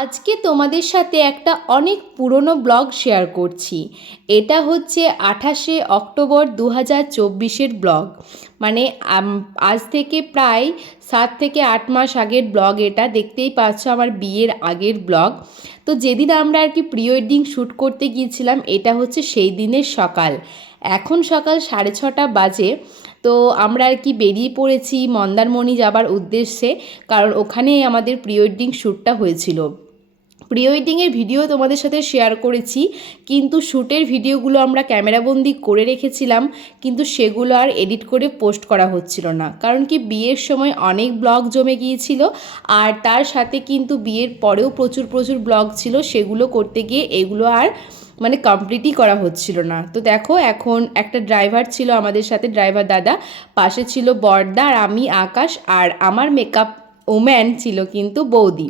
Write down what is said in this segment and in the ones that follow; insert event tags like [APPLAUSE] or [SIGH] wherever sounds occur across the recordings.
আজকে তোমাদের সাথে একটা অনেক পুরনো ব্লগ শেয়ার করছি। এটা হচ্ছে আঠাশে অক্টোবর দু হাজার চব্বিশের ব্লগ। মানে আজ থেকে প্রায় সাত থেকে আট মাস আগের ব্লগ এটা। দেখতেই পাচ্ছ আমার বিয়ের আগের ব্লগ। তো যেদিন আমরা আর কি প্রি ওয়েডিং শ্যুট করতে গিয়েছিলাম, এটা হচ্ছে সেই দিনের সকাল। এখন সকাল সাড়ে ছটা বাজে। তো আমরা আর কি বেরিয়ে পড়েছি মন্দারমণি যাবার উদ্দেশ্যে, কারণ ওখানেই আমাদের প্রি ওয়েডিং শ্যুটটা হয়েছিল। প্রি ওয়েডিংয়ের ভিডিও তোমাদের সাথে শেয়ার করেছি, কিন্তু শ্যুটের ভিডিওগুলো আমরা ক্যামেরাবন্দি করে রেখেছিলাম, কিন্তু সেগুলো আর এডিট করে পোস্ট করা হচ্ছিল না। কারণ কি বিয়ের সময় অনেক ব্লগ জমে গিয়েছিল, আর তার সাথে কিন্তু বিয়ের পরেও প্রচুর প্রচুর ব্লগ ছিল, সেগুলো করতে গিয়ে এগুলো আর মানে কমপ্লিটই করা হচ্ছিল না। তো দেখো, এখন একটা ড্রাইভার ছিল আমাদের সাথে ড্রাইভার দাদা। পাশে ছিল বর্দা, আর আমি আকাশ, আর আমার মেকআপ ওম্যান ছিল কিন্তু বৌদি।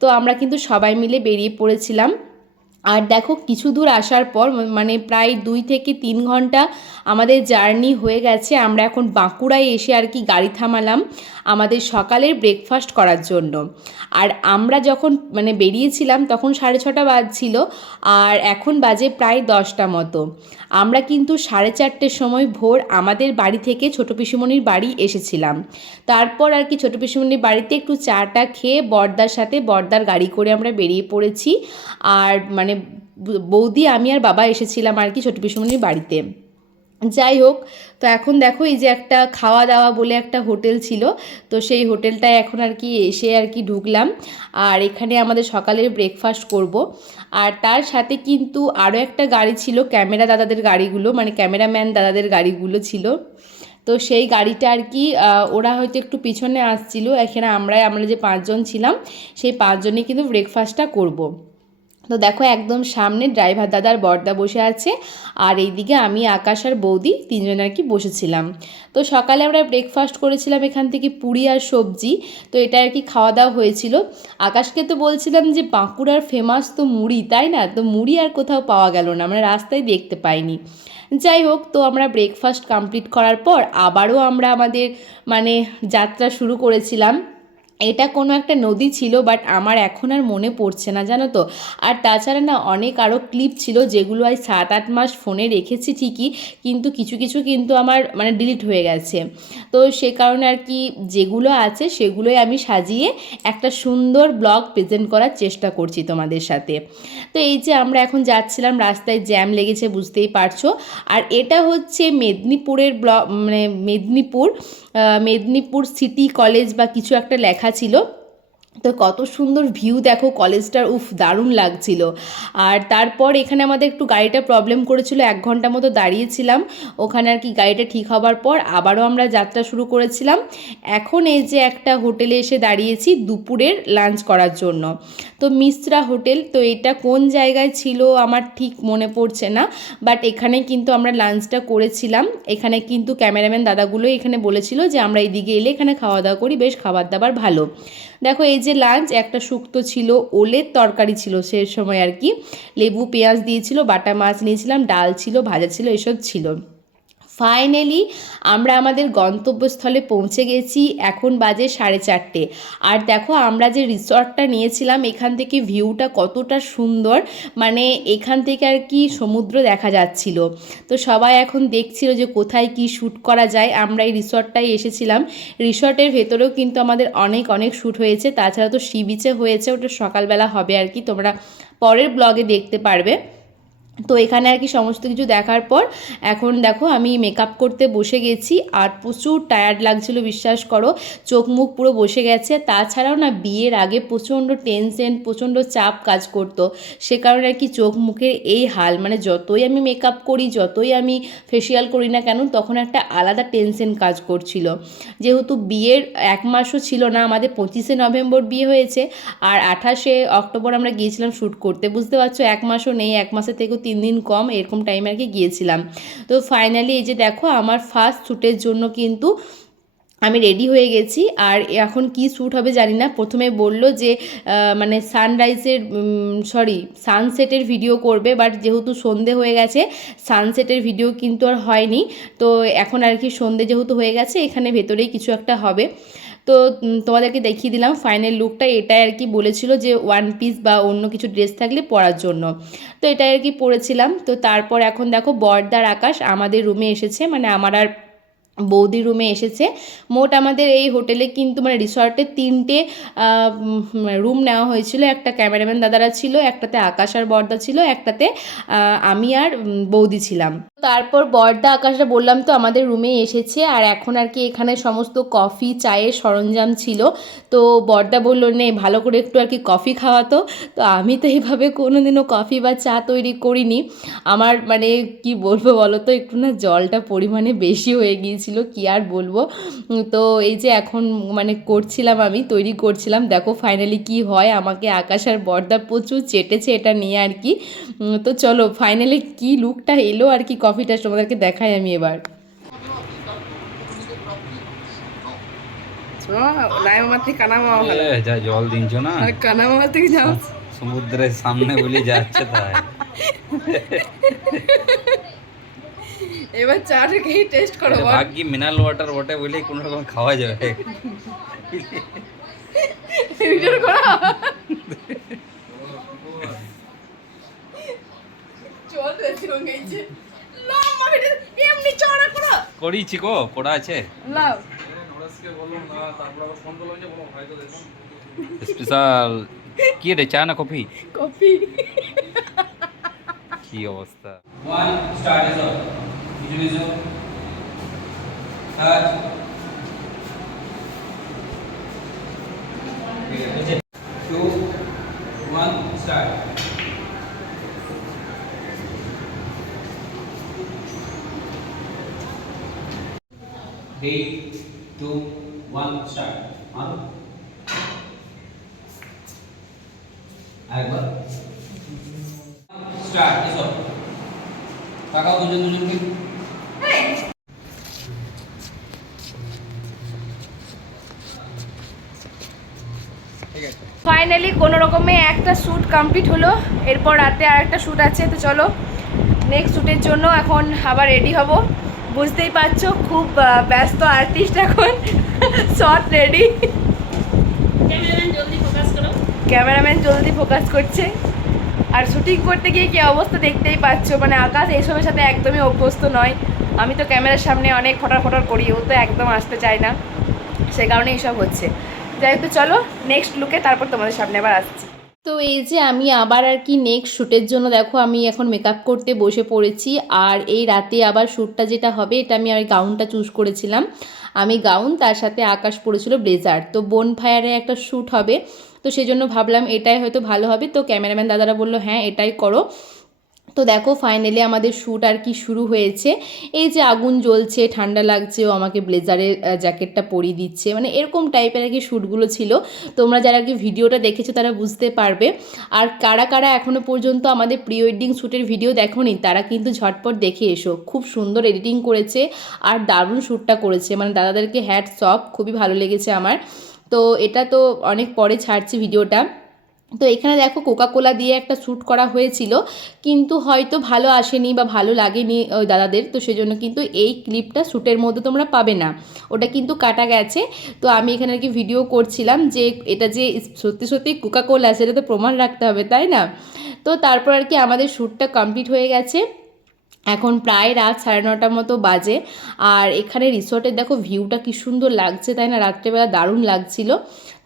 তো আমরা কিন্তু সবাই মিলে বেরিয়ে পড়েছিলাম। আর দেখো কিছু দূর আসার পর মানে প্রায় দুই থেকে তিন ঘণ্টা আমাদের জার্নি হয়ে গেছে। আমরা এখন বাঁকুড়ায় এসে আর কি গাড়ি থামালাম আমাদের সকালের ব্রেকফাস্ট করার জন্য। আর আমরা যখন মানে বেরিয়েছিলাম তখন সাড়ে ছটা বাজছিল আর এখন বাজে প্রায় দশটা মতো। আমরা কিন্তু সাড়ে চারটের সময় ভোর আমাদের বাড়ি থেকে ছোটো পিসুমণির বাড়ি এসেছিলাম। তারপর আর কি ছোটো পিসুমণির বাড়িতে একটু চাটা খেয়ে বর্দার সাথে বর্দার গাড়ি করে আমরা বেরিয়ে পড়েছি। আর মানে ব- বৌদি, আমি আর বাবা এসেছিলাম আর কি ছোটো পিসুমণির বাড়িতে। যাই হোক, তো এখন দেখো এই যে একটা খাওয়া দাওয়া বলে একটা হোটেল ছিল, তো সেই হোটেলটায় এখন আর কি এসে আর কি ঢুকলাম। আর এখানে আমাদের সকালের ব্রেকফাস্ট করব। আর তার সাথে কিন্তু আরও একটা গাড়ি ছিল, ক্যামেরা দাদাদের গাড়িগুলো মানে ক্যামেরাম্যান দাদাদের গাড়িগুলো ছিল। তো সেই গাড়িটা আর কি ওরা হয়তো একটু পিছনে আসছিল, এখানে আমরাই, আমরা যে পাঁচজন ছিলাম, সেই পাঁচজনই কিন্তু ব্রেকফাস্টটা করব। তো দেখো একদম সামনে ড্রাইভার দাদার বর্দা বসে আছে আর এইদিকে আমি, আকাশ আর বৌদি তিনজন আর কি বসেছিলাম। তো সকালে আমরা ব্রেকফাস্ট করেছিলাম এখান থেকে পুরি আর সবজি, তো এটা আর কি খাওয়া দাওয়া হয়েছিল। আকাশকে তো বলছিলাম যে বাঁকুড়ার ফেমাস তো মুড়ি, তাই না? তো মুড়ি আর কোথাও পাওয়া গেল না, আমরা রাস্তায় দেখতে পাইনি। যাই হোক, তো আমরা ব্রেকফাস্ট কমপ্লিট করার পর আবারও আমরা আমাদের মানে যাত্রা শুরু করেছিলাম। এটা কোনো একটা নদী ছিল বাট আমার এখন আর মনে পড়ছে না, জানো তো? আর তাছাড়া না অনেক আরও ক্লিপ ছিল যেগুলো আজ সাত আট মাস ফোনে রেখেছি ঠিকই, কিন্তু কিছু কিছু কিন্তু আমার মানে ডিলিট হয়ে গেছে। তো সে কারণে আর কি যেগুলো আছে সেগুলোই আমি সাজিয়ে একটা সুন্দর ব্লগ প্রেজেন্ট করার চেষ্টা করছি তোমাদের সাথে। তো এই যে আমরা এখন যাচ্ছিলাম, রাস্তায় জ্যাম লেগেছে, বুঝতেই পারছ? আর এটা হচ্ছে মেদিনীপুরের ব্লক মানে মেদিনীপুর মেদিনীপুর সিটি কলেজ বা কিছু একটা লেখা ছিল তো কত সুন্দর ভিউ দেখো, কলেজটার, উফ, দারুণ লাগছিল। আর তারপর এখানে আমাদের একটু গাড়িটা প্রবলেম করেছিল, এক ঘণ্টা মতো দাঁড়িয়েছিলাম। ওখানে আর কি গাড়িটা ঠিক হবার পর আবারও আমরা যাত্রা শুরু করেছিলাম। এখন এই যে একটা হোটেলে এসে দাঁড়িয়েছি দুপুরের লাঞ্চ করার জন্য। তো মিশ্রা হোটেল, তো এটা কোন জায়গায় ছিল আমার ঠিক মনে পড়ছে না বাট এখানে কিন্তু আমরা লাঞ্চটা করেছিলাম। এখানে কিন্তু ক্যামেরাম্যান দাদাগুলো এখানে বলেছিল যে, আমরা এইদিকে এলে এখানে খাওয়া দাওয়া করি, বেশ খাবার দাবার ভালো। দেখো, এই যে লাঞ্চ, একটা শুক্তো ছিল, ওলের তরকারি ছিল সে সময় আর কি। লেবু, পেঁয়াজ দিয়েছিল, বাটা মাছ নিয়েছিলাম, ডাল ছিল, ভাজা ছিল, এসব ছিল। ফাইনালি আমরা আমাদের গন্তব্যস্থলে পৌঁছে গেছি এখন বাজে সাড়ে চারটে। আর দেখো, আমরা যে রিসর্টটা নিয়েছিলাম, এখান থেকে ভিউটা কতটা সুন্দর। মানে এখান থেকে আর কি সমুদ্র দেখা যাচ্ছিল। তো সবাই এখন দেখছিল যে কোথায় কি শ্যুট করা যায়। আমরা এই রিসর্টটাই এসেছিলাম। রিসর্টের ভেতরেও কিন্তু আমাদের অনেক অনেক শ্যুট হয়েছে। তাছাড়া তো সি বিচে হয়েছে, ওটা সকালবেলা হবে আর কি। তোমরা পরের ব্লগে দেখতে পারবে। তো এখানে আর কি সমস্ত কিছু দেখার পর এখন দেখো আমি মেকআপ করতে বসে গেছি আর প্রচুর টায়ার্ড লাগছিল, বিশ্বাস করো। চোখ মুখ পুরো বসে গেছে। তাছাড়াও না বিয়ের আগে প্রচণ্ড টেনশন প্রচণ্ড চাপ কাজ করতো। সে কারণে আর কি চোখ মুখের এই হাল মানে যতই আমি মেকআপ করি, যতই আমি ফেসিয়াল করি না কেন, তখন একটা আলাদা টেনশন কাজ করছিল। যেহেতু বিয়ের এক মাসও ছিল না, আমাদের পঁচিশে নভেম্বর বিয়ে হয়েছে। আর আঠাশে অক্টোবর আমরা গিয়েছিলাম শ্যুট করতে, বুঝতে পারছ? এক মাসও নেই, এক মাসের থেকেও তিন দিন কম এরকম টাইম আর কি গিয়েছিলাম। তো ফাইনালি এই যে দেখো, আমার ফার্স্ট শ্যুটের জন্য কিন্তু আমি রেডি হয়ে গেছি। আর এখন কি শ্যুট হবে জানি না। প্রথমে বলল যে মানে সানরাইজের সরি সানসেটের ভিডিও করবে। বাট যেহেতু সন্ধে হয়ে গেছে সানসেটের ভিডিও কিন্তু আর হয়নি। তো এখন আর কি সন্ধে যেহেতু হয়ে গেছে, এখানে ভেতরেই কিছু একটা হবে। তো তোমাদেরকে দেখিয়ে দিলাম ফাইনাল লুকটা এটাই আর কি বলেছিল যে ওয়ান পিস বা অন্য কিছু ড্রেস থাকলে পরার জন্য। তো এটাই আর কি পরেছিলাম। তো তারপর এখন দেখো বর্দার আকাশ আমাদের রুমে এসেছে। মানে আমার আর বৌদির রুমে এসেছে। মোট আমাদের এই হোটেলে কিন্তু মানে রিসর্টে তিনটে রুম নেওয়া হয়েছিল। একটা ক্যামেরাম্যান দাদারা ছিল, একটাতে আকাশ আর বর্দা ছিল, একটাতে আমি আর বৌদি ছিলাম। তারপর বর্দা আকাশটা বললাম তো আমাদের রুমে এসেছে আর এখন আর কি এখানে সমস্ত কফি, চায়ের সরঞ্জাম ছিল। তো বর্দা বলল, নে, ভালো করে একটু আর কি কফি খাওয়াতো। তো আমি তো এইভাবে কোনোদিনও কফি বা চা তৈরি করিনি। আমার মানে কি বলব বলো তো একটু না জলটা পরিমাণে বেশি হয়ে গিয়েছিল, কি আর বলব। তো এই যে এখন মানে করছিলাম আমি, তৈরি করছিলাম। দেখো ফাইনালি কি হয়, আমাকে আকাশ আর বর্দা প্রচুর চেটেছে এটা নিয়ে আর কি। তো চলো ফাইনালি কি লুকটা এলো আর কি কফিটা তোমাদেরকে দেখাই আমি এবার। জল দিনছ না? আর কানা থেকে যাও সমুদ্রের সামনে বলে যাচ্ছে তাই। এবার চাটা খেয়ে টেস্ট করো ভাগ্যি মিনারেল ওয়াটার বটে বলে কোনো রকম খাওয়া যাবে ভিডিও করো। [LAUGHS] চল রেসি গেছে লম্বা ভিডিও এমনি চড়া করো করিছি গো করা আছে? লাও স্পেশাল। কি রে চা না কফি? কফি। কি অবস্থা? One start is off is is two one start three two one start মারো আরেকবার স্টার্ট এসো তাকাও দুজন দুজনকে ফাইনালি কোনো রকমে একটা শ্যুট কমপ্লিট হলো। এরপর রাতে আর একটা শ্যুট আছে, তো চলো নেক্সট শ্যুটের জন্য এখন আবার রেডি হব। বুঝতেই পারছ খুব ব্যস্ত আর্টিস্ট এখন। শর্ট রেডি ক্যামেরাম্যান জলদি ফোকাস করছে। আর শুটিং করতে গিয়ে কি অবস্থা দেখতেই পাচ্ছ? মানে আকাশ এইসবের সাথে একদমই অভ্যস্ত নয়। আমি তো ক্যামেরার সামনে অনেক ফটার ফটার করি ও তো একদম আসতে চায় না। সে কারণে এইসব হচ্ছে। যাই হোক তো চলো নেক্সট লুকে তারপর তোমাদের সামনে আবার আসছি। তো এই যে আমি আবার আর কি নেক্সট শ্যুটের জন্য দেখো আমি এখন মেকআপ করতে বসে পড়েছি। আর এই রাতে আবার শ্যুটটা যেটা হবে এটা আমি আর গাউনটা চুজ করেছিলাম। আমি গাউন তার সাথে আকাশ পড়েছিল ব্লেজার তো বোন ফায়ারে একটা শ্যুট হবে। তো সেজন্য ভাবলাম এটাই হয়তো ভালো হবে। তো ক্যামেরাম্যান দাদারা বলল হ্যাঁ এটাই করো। তো দেখো ফাইনালি আমাদের শ্যুট আর কি শুরু হয়েছে। এই যে আগুন জ্বলছে, ঠান্ডা লাগছে, ও আমাকে ব্লেজারের জ্যাকেটটা পরিয়ে দিচ্ছে। মানে এরকম টাইপের আর কি শ্যুটগুলো ছিল। তোমরা যারা আর কি ভিডিওটা দেখেছ তারা বুঝতে পারবে। আর কারা কারা এখনও পর্যন্ত আমাদের প্রি ওয়েডিং শ্যুটের ভিডিও দেখোনি, তারা কিন্তু ঝটপট দেখে এসো। খুব সুন্দর এডিটিং করেছে আর দারুণ শ্যুটটা করেছে। মানে দাদাদেরকে হ্যাট সব খুবই ভালো লেগেছে আমার। তো এটা তো অনেক পরে ছাড়ছি ভিডিওটা তো এখানে দেখো কোকা কোলা দিয়ে একটা শ্যুট করা হয়েছিল, কিন্তু হয়তো ভালো আসেনি বা ভালো লাগেনি ওই দাদাদের, তো সেজন্য কিন্তু এই ক্লিপটা শ্যুটের মধ্যে তোমরা পাবে না। ওটা কিন্তু কাটা গেছে। তো আমি এখানে আর কি ভিডিও করছিলাম যে এটা যে সত্যি সত্যি কোকা কোলা সেটা তো প্রমাণ রাখতে হবে, তাই না? তো তারপর আর কি আমাদের শ্যুটটা কমপ্লিট হয়ে গেছে। এখন প্রায় রাত সাড়ে নটার মতো বাজে। আর এখানে রিসর্টের দেখো ভিউটা কি সুন্দর লাগছে, তাই না? রাত্রেবেলা দারুণ লাগছিল।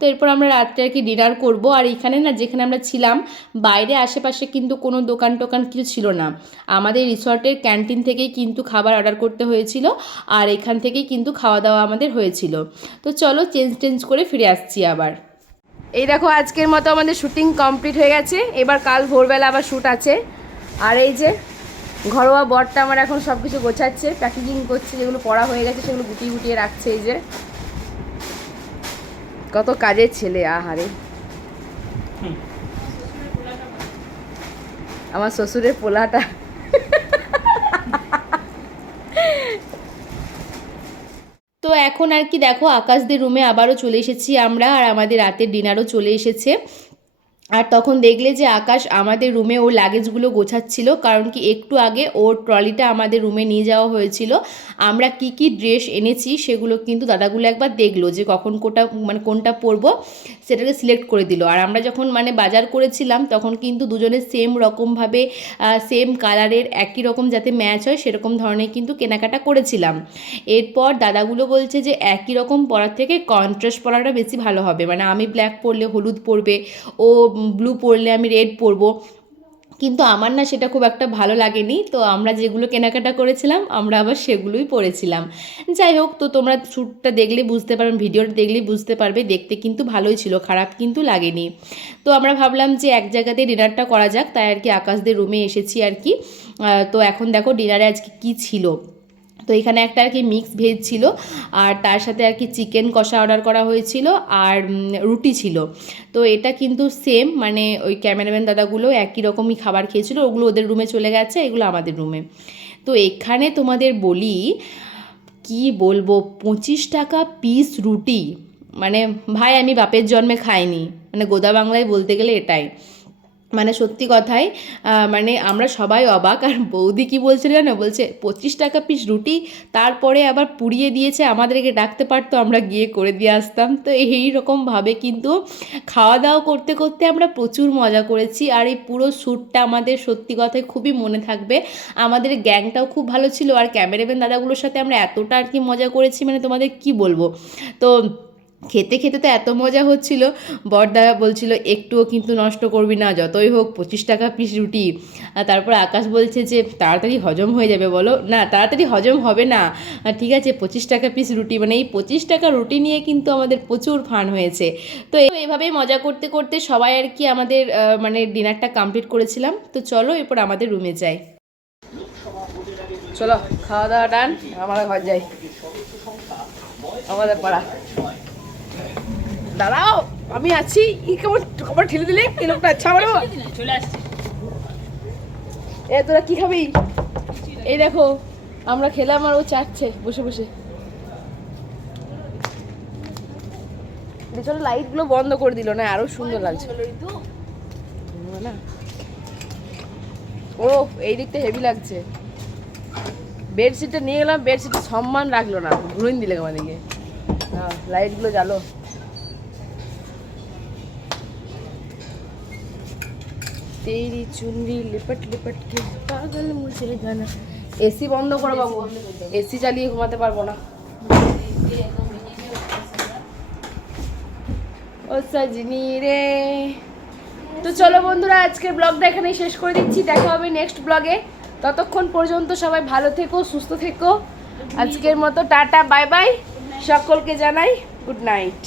তো এরপর আমরা রাত্রে আর কি ডিনার করব। আর এখানে না, যেখানে আমরা ছিলাম, বাইরে আশেপাশে কিন্তু কোনো দোকান টোকান কিছু ছিল না। আমাদের রিসর্টের ক্যান্টিন থেকেই কিন্তু খাবার অর্ডার করতে হয়েছিল আর এখান থেকেই কিন্তু খাওয়া দাওয়া আমাদের হয়েছিল। তো চলো চেঞ্জ টেঞ্জ করে ফিরে আসছি আবার। এই দেখো, আজকের মতো আমাদের শুটিং কমপ্লিট হয়ে গেছে। এবার কাল ভোরবেলা আবার শ্যুট আছে। আর এই যে, ঘরোয়া বরটা আমার এখন সব কিছু গোছাচ্ছে, প্যাকেজিং করছে, যেগুলো পড়া হয়ে গেছে, সেগুলো গুটিয়ে গুটিয়ে রাখছে এই যে। কত কাজের ছেলে, আহারে। আমার শ্বশুরের পোলাটা। তো এখন আর কি দেখো, আকাশদের রুমে আবারও চলে এসেছি আমরা, আর আমাদের রাতের ডিনারও চলে এসেছে। আর তখন দেখলে যে আকাশ আমাদের রুমে ওর লাগেজগুলো গোছাচ্ছিল, কারণ কি একটু আগে ওর ট্রলিটা আমাদের রুমে নিয়ে যাওয়া হয়েছিল। আমরা কি কি ড্রেস এনেছি সেগুলো কিন্তু দাদাগুলো একবার দেখল যে কখন কোটা মানে কোনটা পরবো, সেটাকে সিলেক্ট করে দিল। আর আমরা যখন মানে বাজার করেছিলাম, তখন কিন্তু দুজনে সেম রকমভাবে সেম কালারের একই রকম যাতে ম্যাচ হয়, সেরকম ধরনের কিন্তু কেনাকাটা করেছিলাম। এরপর দাদাগুলো বলছে যে একই রকম পরার থেকে কন্ট্রাস্ট পরাটা বেশি ভালো হবে। মানে আমি ব্ল্যাক পরলে হলুদ পরবে, ও ব্লু পরলে আমি রেড পরবো। কিন্তু আমার না সেটা খুব একটা ভালো লাগেনি। তো আমরা যেগুলো কেনাকাটা করেছিলাম, আমরা আবার সেগুলোই পরেছিলাম। যাই হোক, তো তোমরা শ্যুটটা দেখলে বুঝতে পারবে, ভিডিওটা দেখলেই বুঝতে পারবে। দেখতে কিন্তু ভালোই ছিল, খারাপ কিন্তু লাগেনি। তো আমরা ভাবলাম যে এক জায়গাতে ডিনারটা করা যাক, তাই আর কি আকাশদের রুমে এসেছি আর কি। তো এখন দেখো ডিনারে আজকে কি ছিল। তো এখানে একটা আর কি মিক্স ভেজ ছিল, আর তার সাথে আর কি চিকেন কষা অর্ডার করা হয়েছিল, আর রুটি ছিল। তো এটা কিন্তু সেম মানে ওই ক্যামেরাম্যান দাদাগুলো একই রকমই খাবার খেয়েছিল, ওগুলো ওদের রুমে চলে গেছে, এগুলো আমাদের রুমে তো এখানে তোমাদের বলি, কি বলব, পঁচিশ টাকা পিস রুটি মানে ভাই আমি বাপের জন্মে খাইনি মানে গোদা বাংলায় বলতে গেলে এটাই। মানে সত্যি কথাই মানে আমরা সবাই অবাক। আর বৌদি কি বলছিল জানো? বলছে, পঁচিশ টাকা পিস রুটি, তারপরে আবার পুড়িয়ে দিয়েছে, আমাদেরকে ডাকতে পারতো, আমরা গিয়ে করে দিয়ে আসতাম। তো এই রকমভাবে কিন্তু খাওয়া দাওয়া করতে করতে আমরা প্রচুর মজা করেছি। আর এই পুরো শ্যুটটা আমাদের সত্যি কথাই খুবই মনে থাকবে। আমাদের গ্যাংটাও খুব ভালো ছিল। আর ক্যামেরাম্যান দাদাগুলোর সাথে আমরা এতটা আর কি মজা করেছি মানে তোমাদের কি বলব? তো খেতে খেতে তো এত মজা হচ্ছিল। বরদা বলছিল, একটুও কিন্তু নষ্ট করবি না, যতই হোক, পঁচিশ টাকা পিস রুটি। তারপর আকাশ বলছে যে, তাড়াতাড়ি হজম হয়ে যাবে বলো। না, তাড়াতাড়ি হজম হবে না। ঠিক আছে, পঁচিশ টাকা পিস রুটি। মানে এই পঁচিশ টাকা রুটি নিয়ে কিন্তু আমাদের প্রচুর ফান হয়েছে। তো এই- এভাবেই মজা করতে করতে সবাই আর কি আমাদের মানে ডিনারটা কমপ্লিট করেছিলাম। তো চলো এরপর আমাদের রুমে যাই। চলো, খাওয়া দাওয়া ডান আমাদের ঘর যাই। আমাদের পাড়া। দাঁড়াও আমি আছি। ই কেমন কবার ঠেলে দিলে এই লোকটা আচ্ছা আমার চলে আসছে। এ তোরা কি খাবি? এই দেখো আমরা খেলাম আর ও চাটছে বসে বসে। চলো লাইটগুলো বন্ধ করে দিল না আরও সুন্দর লাগছে। না ও এই দিকটা হেভি লাগছে। বেডশিটটা নিয়ে গেলাম বেডশিটটা সম্মান রাখল না। ঘুরিয়ে দিলে আমাদেরকে। হ্যাঁ লাইটগুলো জ্বালো। তেরি চুনরি লিপট লিপট के পাগল মুঝে গানা এসি বন্ধ করো বাবু এসি চালিয়ে ঘুমাতে পারব না। ও সজনি রে। তো চলো বন্ধুরা, আজকের ব্লগটা এখানেই শেষ করে দিচ্ছি। দেখা হবে নেক্সট ব্লগে। ততক্ষণ পর্যন্ত সবাই ভালো থেকো, সুস্থ থেকো। আজকের মতো টাটা বাই বাই সকলকে জানাই গুড নাইট